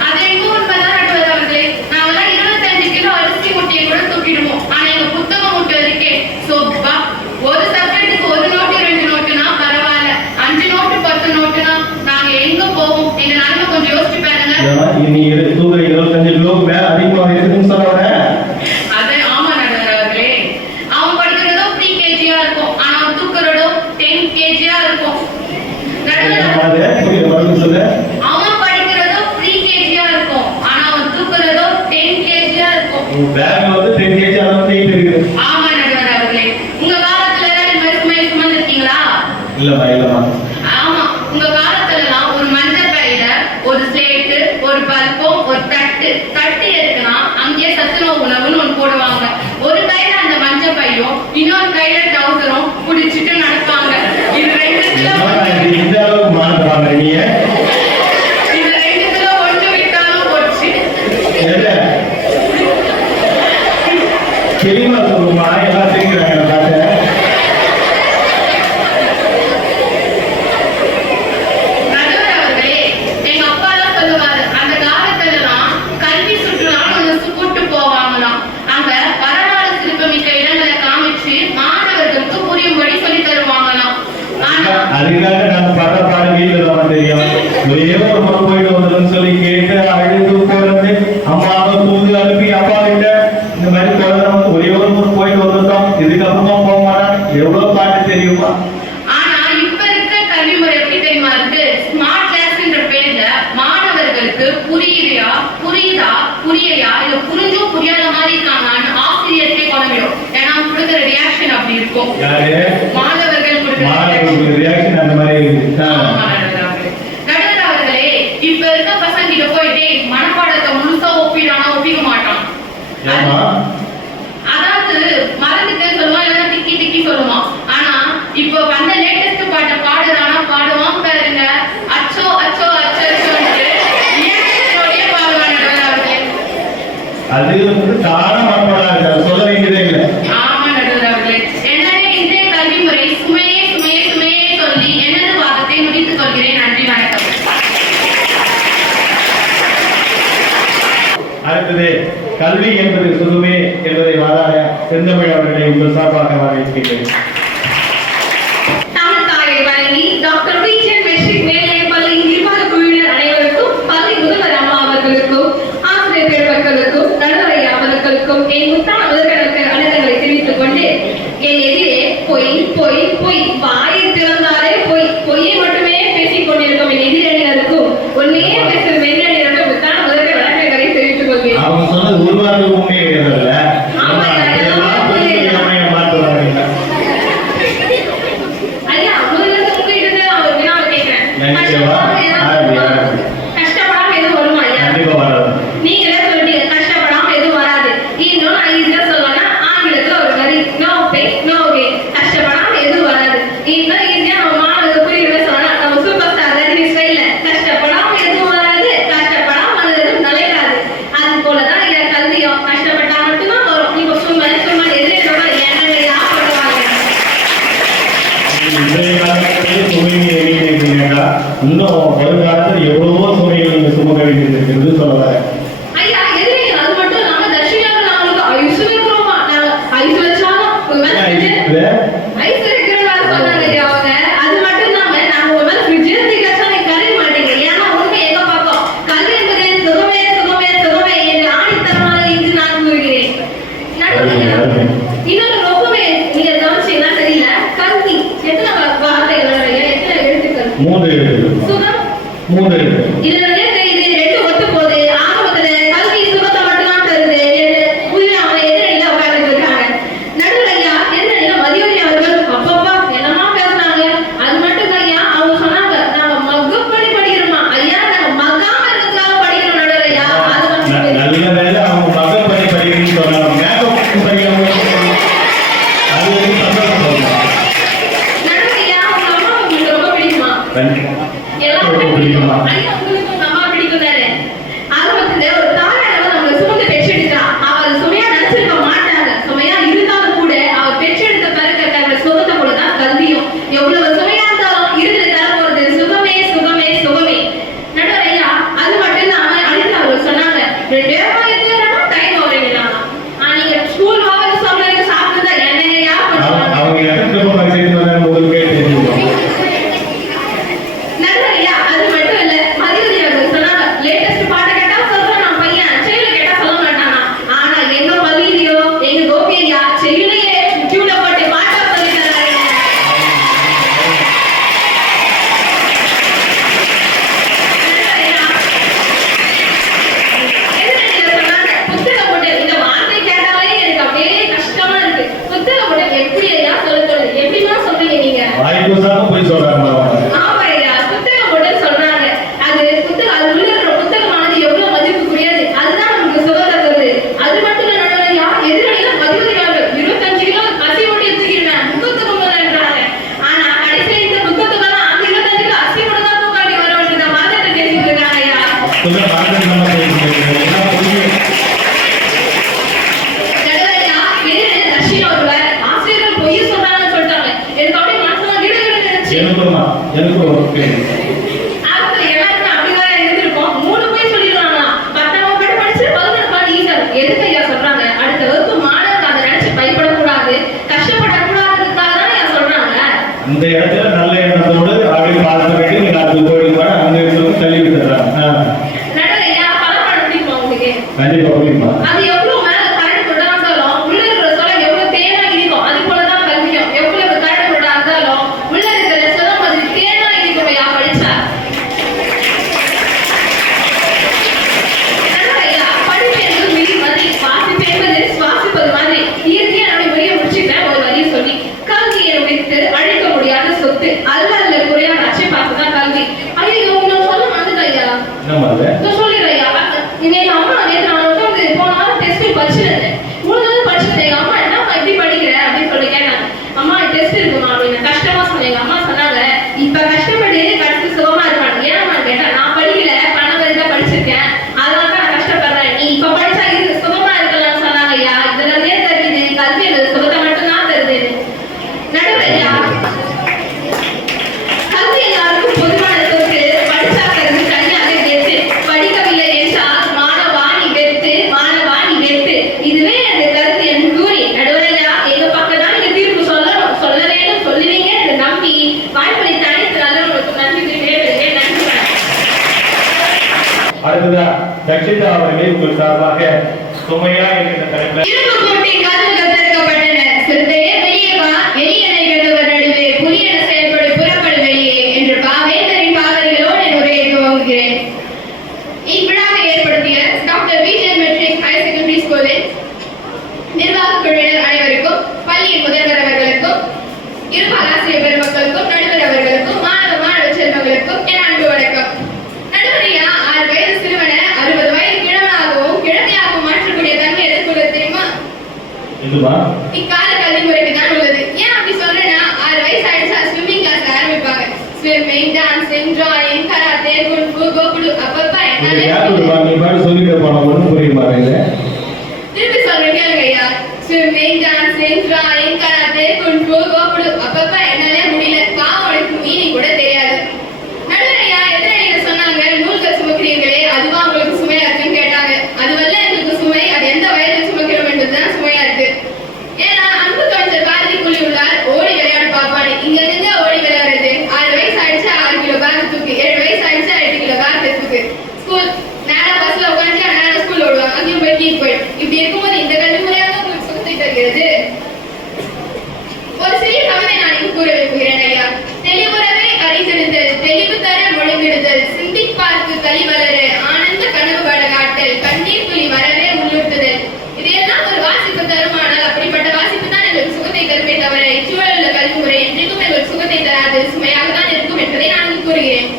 அதே மோன்மதன் நடுவர் அவர்களே, நாங்கெல்லாம் 25 கிலோ அரிசி முட்டையை கூட தூக்கிடுவோம். ஆனா எங்க புத்தக முட்டை இருக்கே சோப்பா, ஒரு சப்ஜெக்ட்டுக்கு ஒரு நோட்டு 2 நோட்டுனா பரவாயில்ல, 5 நோட்டு 10 நோட்டுனா நாங்க எங்க போவோம்? இந்த நாளைக்கு கொஞ்சம் யோசிச்சு பாருங்க. நீ தூக்க 25 கிலோக்கு மேல அதிகமாக இருக்குன்னு சொல்ல. அது ஆமா நடுவர் அவர்களே, அவன் படிக்கிறதோ ப்ரீ-கேஜியா இருக்கும், ஆனா அவன் தூக்குறதோ 10 கேஜியா இருக்கும். சொல்லு. அவன் படிக்கிறதோ ப்ரீ-கேஜியா இருக்கும், ஆனா அவன் தூக்குறதோ 10 கேஜியா இருக்கும். பேக்ல வந்து 10 கேஜி அளவுக்கு வெயிட் இருக்குது. ஆமா நடுவர் அவர்களே, உங்க காலத்துல எல்லாம் இந்த மாதிரி சுமையை சுமந்திருக்கீங்களா? இல்லம்மா. ஆமா, உங்க காலத்துல எல்லாம் ஒரு மஞ்சள் பையில ஒரு ஸ்லேட்டு, ஒரு பல்பம், ஒரு தட்டு இருக்குன்னா அங்கேயே சத்துணவு உணவுன்னு ஒண்ணு போடுவாங்க. ஒரு கையில அந்த மஞ்சள் பையும் இன்னொரு கையில டவுசரும் குடிச்சிட்டு நடப்பாங்க. இது ரெண்டுத்துல இந்த அளவுக்கு மாறுவாங்க நீ. இது ரெண்டுத்துல ஒன்று விட்டாலும் போச்சு. தெளிவா சொல்லுமா எல்லாம் தெரிஞ்சுக்கிறாங்க பார்த்து. நடுவர் அவர்களே, எங்க அப்பா எல்லாம் சொல்லுவாரு, அந்த காலத்துல எல்லாம் கல்வி சுற்றுலான்னு ஒண்ணு கூட்டு போவாங்களாம். அங்க வரலாறு சிறப்புமிக்க இடங்களை காமிச்சு மாணவர்களுக்கு புரியும்படி சொல்லி தருவாங்களாம். ஆனா அதுக்காக நம்ம படுற பாடு வீட்டுல தான் தெரியும். ஒரே ஒரு முறை போயிட்டு வந்ததுன்னு சொல்லி கேட்டு அழுது போறது, அம்மாவை தூது அனுப்பி அப்பா கிட்ட இந்த மாதிரி குழந்தை ஒரே ஒரு முறை போயிட்டு வந்துட்டோம், இதுக்கப்புறமா போக மாட்டான், எவ்வளவு பாட்டு தெரியுமா? ஆனா இப்ப இருக்க கல்வி முறை எப்படி தெரியுமா இருக்கு? ஸ்மார்ட் கிளாஸ்ன்ற பேர்ல மாணவர்களுக்கு புரியுதா புரியலையா இல்ல புரிஞ்சும் புரியாத மாதிரி இருக்காங்கன்னு ஆசிரியருக்கே குழம்பிடும். ஏன்னா அவங்க கொடுக்குற ரியாக்ஷன் அப்படி இருக்கும். யாரு? மாணவர்கள் கொடுக்குற மாணவர்களுக்கு ரியாக்ஷன் அந்த மாதிரி நடுவர் அவர்களே, இப்ப இருக்க பசங்க கிட்ட போயிட்டே மனப்பாடத்தை முழுசா ஒப்பிக்க மாட்டான். ஏமா? அதாவது மறந்துட்டு சொல்லுவான், இல்லைன்னா திக்கி சொல்லுவான். ஆனா இப்போ வந்த லேட்டஸ்ட் பாட்டை பாடுவான் பாருங்க, அச்சோ அச்சோ அச்சோ அச்சோன்ட்டு ரியாக்ஷனோடயே பாடுவான் நடுவர் அவர்களே. அது வந்து தான மனப்பாடா சொல்ல வேண்டியதே இல்லை. ஆமா நடுவர் அவர்களே, எனவே இன்றைய கல்வி முறை சுமையே சொல்லி எனது வாதத்தை முடித்துக் கொள்கிறேன். நன்றி, வணக்கம். அடுத்தது கல்வி என்பது சுதுமே என்பதை வாதாட செந்தமிழ் அவர்களை உங்கள் சார்பாக வரவேற்கிறேன். தமிழ் தாயை வழங்கி டாக்டர் விஜயன் மெட்ரிக் மேல்நிலைப் பள்ளி நிர்வாக குழுவினர் அனைவருக்கும், பள்ளி முதல்வர் அம்மா அவர்களுக்கும், ஆசிரியர் பெருமக்களுக்கும், நடுவரை அவர்களுக்கும் என் முத்தான முதல்வர்களுக்கு அனைத்தங்களை தெரிவித்துக் கொண்டு, என் எதிரே பொய் பொய் பொய் வாயை திறந்தாலே பொய்யை மட்டுமே பேசிக் கொண்டிருக்கும் என் எதிரணியினருக்கும் உண்மையே பேசும் மென்னணியினருக்கும் முத்தான முதல்வர் வழக்கங்களை தெரிவித்துக் கொள்கிறேன். அவங்க சொன்னது ஒரு வாரம் உண்மை சொல்ல மாற்றம் நடுவரையா, எதிரில் ரஷ்யா ஒருவர் ஆசிரியர்கள் பொய் சொல்றாங்கன்னு சொல்லிட்டாங்க. எனக்கு அப்படியே மனசுல கிடுகிடுன்னு இருந்துச்சு. எனக்கு ஒரு கேள்வி. ஆரம்பத்துல எல்லாருமே அப்படிதான் இருந்திருக்கும். 3 பொய் சொல்லிடுவாங்களா? 10ஆம் வகுப்பு படிச்சு 11 பாதி ஈஸியா. எதுக்கு ஐயா சொல்றாங்க? அடுத்த வகுப்பு மாணவர்கள் அதை நினைச்சு பயப்படக்கூடாது, கஷ்டப்படக்கூடாதுக்காக தான் ஐயா சொல்றாங்க. அந்த இடத்துல நல்ல எண்ணத்தோடு அவர்கள் பார்க்க வேண்டும். நீங்க அதுக்கு போயிட்டு அந்த இடத்துல தள்ளி விட்டுறாங்க. நடுவரையா, பலப்படம் பிடிக்குமா உங்களுக்கு? கண்டிப்பா புரியுமா? அது எவ்வளவு மேல கரண்ட் கொண்டா இருந்தாலும் உள்ள இருக்கிற சொல்ல எவ்வளவு தேனா இருக்கும். அது போலதான் கல்வியும். எவ்வளவு கரண்ட் கொண்டா இருந்தாலும் உள்ள இருக்கிற சொல்ல மாதிரி தேனா இருக்கும் ஐயா படிச்சா. நடுவரையா, படிப்பு என்பது உயிர் மாதிரி, வாசிப்பு என்பது சுவாசிப்பது மாதிரி. இயற்கையா நம்முடைய உரையை முடிச்சுக்கிறேன் ஒரு வரியை சொல்லி. கல்வியை வைத்து அழிக்க முடியாத சொத்து. அல்ல அல்ல குறையாத அச்சை பார்த்துதான் கல்வி. ஐயோ, உங்களுக்கு சொல்ல வந்துட்டு ஐயா. என்ன மாதிரி? இதோ சொல்லிடுறேன் ஐயா. எங்க அம்மா நேற்று நான் உட்காந்து போன வாரம் டெஸ்ட் படிச்சிருந்தேன். 3 நாள் படிச்சிருந்தேன். எங்க அம்மா என்னம்மா இப்படி படிக்கிற அப்படின்னு சொல்லி கேட்டாங்க. அம்மா டெஸ்ட் இருக்குமா அப்படின்னு கஷ்டமா சொன்னேன். எங்க அம்மா சொன்னாங்க, இப்ப கஷ்டப்பட்டு கடைசி சுகமா இருப்பாங்க. ஏன்னா கேட்டேன், நான் படிக்கல, பணம் வரைக்கும் படிச்சிருக்கேன், அதனால தான் நான் கஷ்டப்படுறேன். நீ இப்ப படிச்சா இருக்கு சுகமா இருக்கலாம்னு சொன்னாங்க ஐயா. இதுல இருந்தே தெரியுது கல்வி என்பது சுகத்தை மட்டும் தான் தருது. நடுவரையா, கல்வி எல்லாருக்கும் பொதுவான சொத்து. படிச்சா தருது தனியாக கெத்து. படிக்கவில்லை என்றால் மாணவா நீ வெத்து, மாணவா நீ வெத்து. இதுவே அந்த கருத்து என்று கூறி, நடுவரையா, எங்க பக்கம் தான் நீங்க தீர்ப்பு சொல்லணும், சொல்ல வேண்டும், சொல்லுவீங்க என்று நம்பி வாய்ப்பளித்த அனைத்து நல்லவர்களுக்கும் நன்றி தெரிவிக்கிறேன். நன்றி. அடுத்ததா தக்ஷிதா அவர்களை உங்கள் சார்பாக சுமையா என்கிற தலைப்பில் இரும்பு போட்டி காதுகள் திறக்கப்பட்டன. சிறுத்தையே வெளியே வா, எளியனை கதவர் நடுவே, புலியென செயல்படு புறப்படு வெளியே என்று பாவேந்தரின் பாவரிகளோடு என் உரையை துவங்குகிறேன். இவ்விழாவை ஏற்படுத்திய doctor Vijay matric higher secondary ஸ்கூலின் நிர்வாக குழுவினர் அனைவருக்கும், பள்ளியின் முதல்வர் அவர்களுக்கும், இருபால் ஆசிரியர் பெருமக்களுக்கும், நடுவர் அவர்களுக்கும், மாணவ செல்வங்களுக்கும் என் அன்பு வணக்கம். நடுவரையா, 6 வயது சிறுவனை 60 வயது கிழவனாகவும் கிழமையாகவும் மாற்றக்கூடிய தன்மை எதற்குள்ள தெரியுமா? இதுமா இக்கால கல்வி முறைக்கு தான் உள்ளது. ஏன் அப்படி சொல்றேன்னா, 6 வயசு ஆயிடுச்சா ஸ்விம்மிங் கிளாஸ் ஆரம்பிப்பாங்க. Swimming, dancing, drawing, karate, kung fu, கோகுடு, அப்பப்பா நீ என்னாலே பாட்டு சொல்லிட்டு போன ஒன்றும் புரியுமா? திருப்பி சொல்றேன் கேளுங்க ஐயா. Swimming, dancing, drawing, karate, kung fu, கோகுடு, அப்பப்பா என்னாலே முடியல. பாவனுக்கு மீனிங் கூட தெரியாது. நடுவரையா, எதிரணியில சொன்னாங்க, நூல்கள் சுமக்கிறீர்களே அதுவா உங்களுக்கு சுமையா இருக்குன்னு கேட்டாங்க. அதுவல்ல எங்களுக்கு சுமை, அது எந்த வயதில் சுமக்கிறோம் என்பதுதான் சுமையா இருக்கு. ஏன்னா அன்பு கவிஞர் பாரதி கூறியுள்ளார், ஓடி விளையாடு பாப்பானு. இங்க ஓடி விளையாடுறது. 6 வயசு ஆயிடுச்சா 6 கிலோ பேக் தூக்கு, 7 வயசு ஆயிடுச்சா 8 கிலோ பேக் தூக்கு. ஸ்கூல் நேரா பஸ்ல உட்காந்து நேரா ஸ்கூல் ஓடுவாங்க, அங்கேயும் போய் கீழ் போயிடும். இப்படி இருக்கும்போது இந்த கல்வி முறையாக உங்களுக்கு சுகத்தை தருகிறது. ஒரு சிறிய கவிதை நான் இங்கு கூற விரும்புகிறேன் ஐயா. தெளிவுறவே அறிந்திடுதல், தெளிவு தர மொழிந்திடுதல், சிந்திப்பார்க்கு கலி வளர, ஆனந்த கனவு பட காட்டல், கண்ணீர் துளி வரவே உள்ளுறுத்துதல். இதையெல்லாம் ஒரு வாசிப்பு தருமானால் அப்படிப்பட்ட வாசிப்பு தான் எங்களுக்கு சுகத்தை தருமே தவிர இச்சூழல் உள்ள கல்வி முறை என்றைக்கும் எங்களுக்கு சுகத்தை தராது, சுமையாக தான் இருக்கும் என்பதை நான் இங்கு கூறுகிறேன்.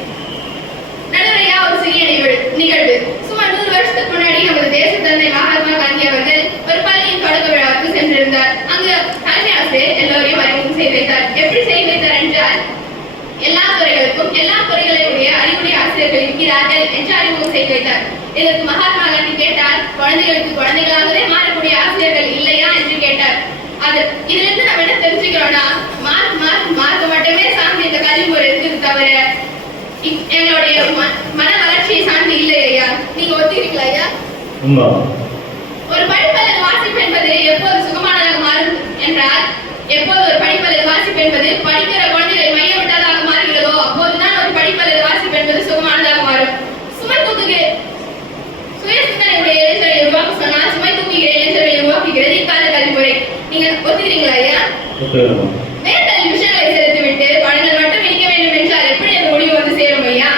நடுவரையா, ஒரு சிறிய நிகழ்வு. சுமார் 100 வருஷத்துக்கு முன்னாடி நமது தேச தந்தை மகாத்மா காந்தி அவர்கள் ஒரு பள்ளியின் தொடக்க விழாவுக்கு சென்றிருந்தார். அங்கு தலைமை ஆசிரியர் எல்லோரையும் அறிமுகம் செய்து வைத்தார். எப்படி செய்து வைத்தார் என்றால், எல்லா துறைகளுக்கும் எல்லா துறைகளுடைய அறிவுடைய ஆசிரியர்கள் இருக்கிறார்கள் என்று அறிமுகம் செய்து வைத்தார். இதற்கு மகாத்மா காந்தி கேட்டார், குழந்தைகளுக்கு குழந்தைகளாகவே மாறக்கூடிய ஆசிரியர்கள் இல்லையா என்று கேட்டார். இதிலிருந்து நம்ம என்ன தெரிஞ்சுக்கிறோம்னா, மார்க் மட்டுமே சார்ந்து இந்த கல்வி முறை இருக்குது தவிர எங்களுடைய மன வளர்ச்சியை சார்ந்து இல்லை ஐயா. நீங்க ஒத்துக்கிறீங்களா ஐயா? ஒரு படிப்பல்லது வாசிப்பு என்பது எப்போது சுகமானதாக மாறும் என்றால், எப்போது ஒரு படிப்பல்லது வாசிப்பு என்பது படிக்கிற குழந்தைகளை மையமிட்டதாக மாறுகிறதோ அப்போதுதான் ஒரு படிப்பல்லது வாசிப்பு என்பது சுகமானதாக மாறும். சுமை தூக்குகிற சுய சிந்தனையுடைய இளைஞர்களை உருவாக்க சொன்னால் சுமை தூக்குகிற இளைஞர்களை உருவாக்குகிறது இக்கால கல்விமுறை. நீங்க ஒத்துக்கிறீங்களா ஐயா? மேற்கல்வி விஷயங்களை செலுத்திவிட்டு பணங்கள் மட்டும் இணைக்க வேண்டும் என்றால் எப்படி அந்த முடிவு வந்து சேரும் ஐயா?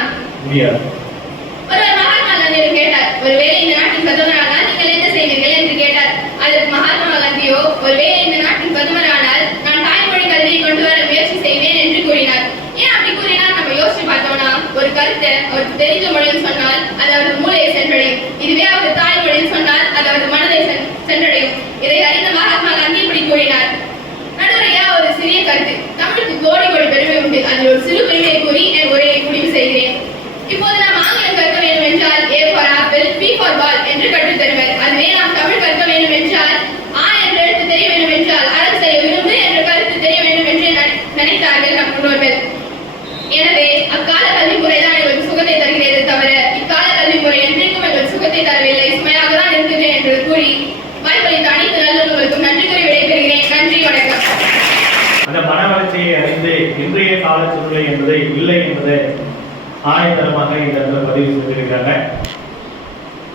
ஒருவர் மகாத்மா காந்தியிடம் கேட்டார், ஒருவேளை இந்த நாட்டின் பிரதமரானால் நீங்கள் என்ன செய்வீர்கள் என்று கேட்டார். அதற்கு மகாத்மா காந்தியோ, ஒருவேளை இந்த நாட்டின் பிரதமரானால் நான் தாய்மொழி கல்வியை கொண்டு வர முயற்சி செய்வேன் என்று கூறினார். ஏன் அப்படி கூறினார் நம்ம யோசிச்சு பார்த்தோம்னா, ஒரு கருத்தை அவருக்கு தெரிஞ்ச மொழியில் சொன்னால் அது அவரது மூளையை சென்றடையும். இதுவே அவர் தாய்மொழியில் சொன்னால் அது அவரது மனதை சென்றடையும். இதை அறிந்த மகாத்மா காந்தி இப்படி கூறினார். நடுவரையா, ஒரு சிறிய கருத்து. தமிழுக்கு கோடி கோடி பெருமை உண்டு. அதில் ஒரு சிறு பெருமையை கூறி என் உரையை முடிவு செய்கிறேன். இப்போது நாம்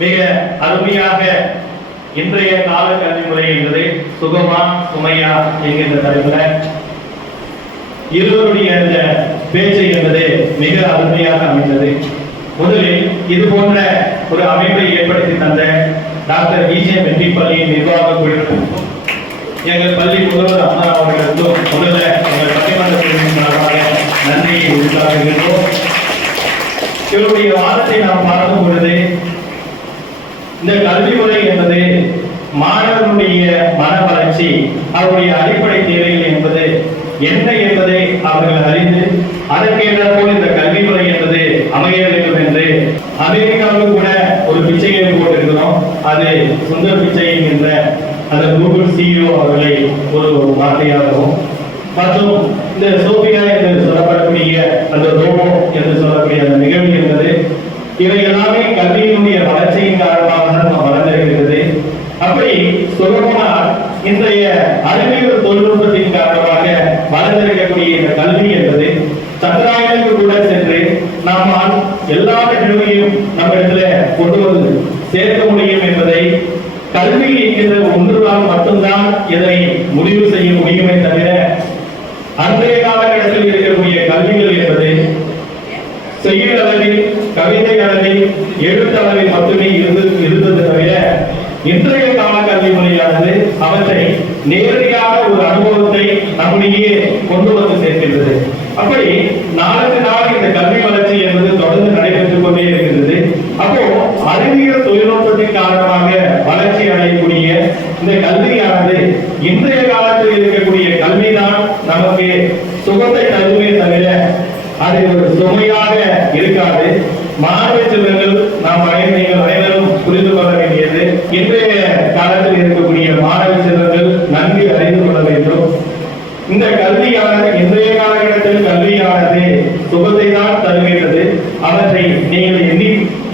மிக அருமையாக இன்றைய கால கல்வி முறை என்பது சுகமா சுமையா என்கின்ற தலைப்பில் இருவருடைய இந்த பேச்சு என்பது மிக அருமையாக அமைந்தது. முதலில் இது போன்ற ஒரு அமைப்பை ஏற்படுத்தி தந்த டாக்டர் விஜே மெட்ரிக் பள்ளியின் நிர்வாக குழுவிற்கும் எங்கள் பள்ளி முதல்வர் அம்மா அவர்களுக்கும் முதல்ல எங்கள் பட்டிமன்றத்தின் சார்பாக நன்றியை உரித்தாக்குகின்றோம். இவருடைய வாதத்தை நாம் பார்க்கும் பொழுது இந்த கல்வி முறை என்பது மாணவர்களுடைய மன வளர்ச்சி, அவருடைய அடிப்படை தேவைகள் என்பது என்ன என்பதை அவர்கள் அறிந்து அதற்கேற்ற போல் இந்த கல்வி முறை என்பது அமைய வேண்டும் என்று அமெரிக்காவில் கூட ஒரு பிச்சையை போட்டிருக்கிறோம். அது சுந்தர் பிச்சை என்கின்ற அந்த கூகுள் சிஇஓ அவர்களை ஒரு வார்த்தையாகவும் மற்றும் இந்த சோபியா என்று சொல்லப்படக்கூடிய அந்த ரோபோ என்று சொல்லக்கூடிய அந்த நிகழ்வு என்பது இவை எல்லாமே கல்வியினுடைய வளர்ச்சியின் காரணமாக தான் நம்ம வளர்ந்திருக்கிறது. அப்படி சொல்லப்போனால் இன்றைய அறிவியல் தொழில்நுட்பத்தின் காரணமாக வளர்ந்திருக்கக்கூடிய இந்த கல்வி என்பது சந்திராயனுக்கு கூட சென்று நம்மால் எல்லா நிகழ்வையும் நம்ம இடத்துல கொண்டு வந்து சேர்க்க முடியும் என்பதை கல்வி என்கின்ற ஒன்றுதான் மட்டும்தான் இதனை முடிவு செய்ய முடியுமே தவிர அன்றைய காலகட்டத்தில் இருக்கக்கூடிய கல்விகள் என்பது செய்யுள் அளவில், கவிதை அளவில், எழுத்தளவில் மட்டுமே இருந்தது தவிர இன்றைய கால கல்வி முறையானது அவற்றை நேரடியாக ஒரு அனுபவத்தை நம்முடைய கொண்டு வந்து சேர்க்கின்றது. அப்படி நாளுக்கு நாள் இந்த கல்வி வளர்ச்சி என்பது தொடர்ந்து நடைபெற்றுக் கொண்டே இருக்கிறது. அப்போ அறிவியல் தொழில்நுட்பத்தின் காரணமாக வளர்ச்சி அடையக்கூடிய இந்த கல்வியானது இன்றைய காலத்தில் இருக்கக்கூடிய கல்விதான் நமக்கு சுகத்தை தருமே தவிர அது ஒரு சுமையாக இருக்காது. மாணவ செல்வங்கள் நாம் அனைவரும் புரிந்து கொள்ள வேண்டியது, இன்றைய காலத்தில் இருக்கக்கூடிய மாணவ செல்வங்கள் நன்கு அறிந்து கொள்ள வேண்டும். இந்த கல்வியானது இன்றைய காலகட்டத்தில் கல்வியானது சுகத்தை தான் தருகின்றது. அவற்றை நீங்கள்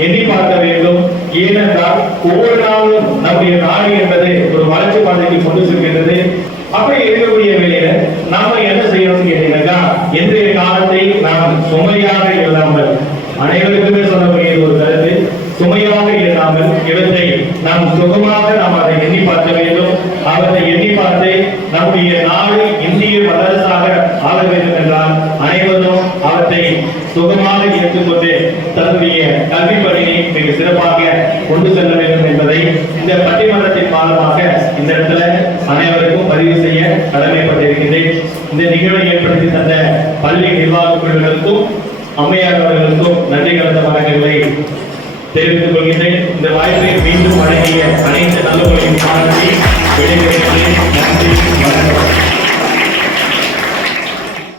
எண்ணி பார்க்க வேண்டும். ஏனென்றால் ஒவ்வொரு நாளும் நம்முடைய நாடு என்பது ஒரு வளர்ச்சி பாதைக்கு கொண்டு செல்கின்றது. அப்படி இருக்கக்கூடிய வேலையில நாம என்ன செய்யணும்னு கேட்டீங்கன்னா, இன்றைய காலத்தை நாம் சுமையாக இல்லாமல், அனைவருக்குமே சொல்லக்கூடிய ஒரு கருத்து, சுமையாக இல்லாமல் இவற்றை நாம் சுகமாக நாம் அதை எண்ணி பார்க்க வேண்டும். அவற்றை எண்ணி பார்த்து நம்முடைய நாடு இந்திய வல்லரசாக ஆள வேண்டும் என்றால் அனைவரும் அவற்றை சுகமாக ஏற்றுக்கொண்டு தன்னுடைய கல்வி பணியை மிக சிறப்பாக கொண்டு செல்ல வேண்டும் என்பதை இந்த பட்டிமன்றத்தின் மூலமாக இந்த இடத்துல அனைவருக்கும் பதிவு செய்ய கடமைப்பட்டிருக்கின்றேன். இந்த நிகழ்வை ஏற்படுத்தி தந்த பள்ளி நிர்வாக குழுவினருக்கும் அம்மையார் அவர்களுக்கும் நன்றி கலந்த வணக்கங்களை தெரிவித்துக் கொள்கின்றேன். இந்த வாய்ப்பை மீண்டும் வழங்கிய அனைத்து நல்லவர்களையும் பாராட்டி விடைபெறுகிறேன். நன்றி, வணக்கம்.